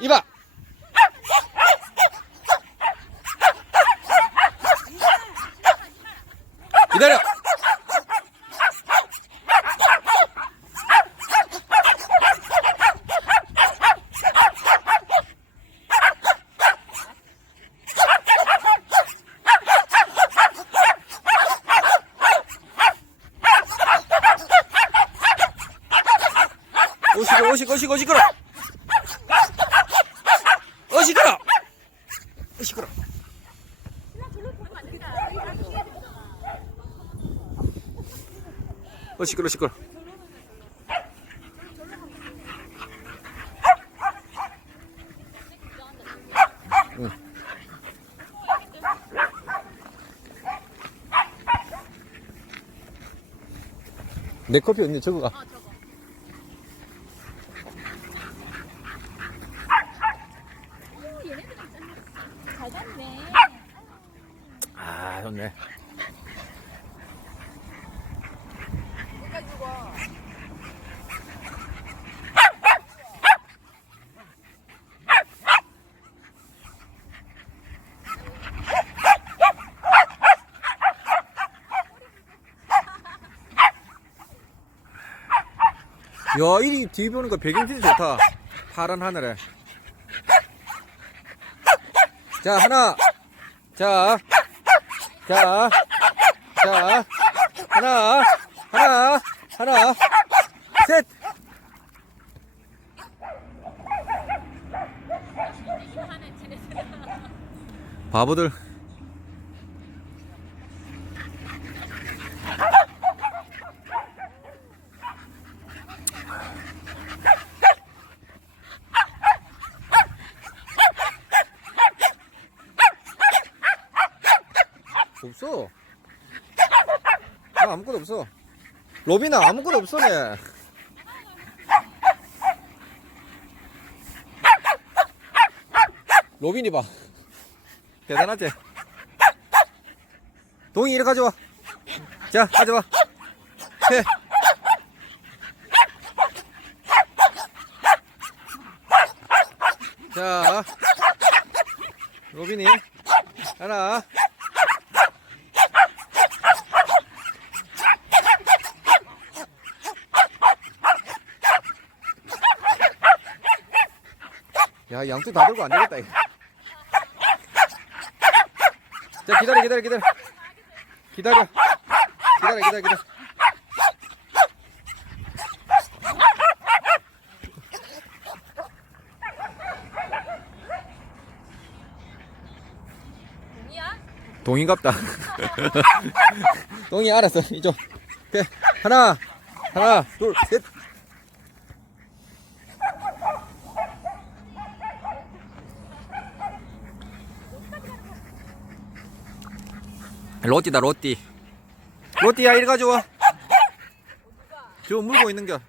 이봐. 기다려. 오시끄러, 오시끄러, 오시끄러, 오시끄러. 어시끄러. 어 시끄러. 어 시끄러, 시끄러. 응. 내 커피 언니 저거 가. 아, 좋네. 야, 이리 뒤 보니까 배경 진짜 좋다. 파란 하늘에. 자, 하나. 자. 자. 자. 하나. 하나. 하나. 셋. 바보들. 없어. 나 아무것도 없어. 로빈아 아무것도 없어 네. 로빈이 봐. 대단하지? 동이 이리 가져와. 자, 가져와. 해. 자, 로빈이 하나. 야, 양쪽 다 들고 안 되겠다, 이거. 자, 기다려, 기다려, 기다려. 기다려. 기다려, 기다려, 기다려. 동인갑다. 동이 알았어, 이쪽. 오케이. 하나, 하나, 둘, 셋. 로띠다, 로띠. 로띠야, 이리 가져와. 저 물고 있는겨.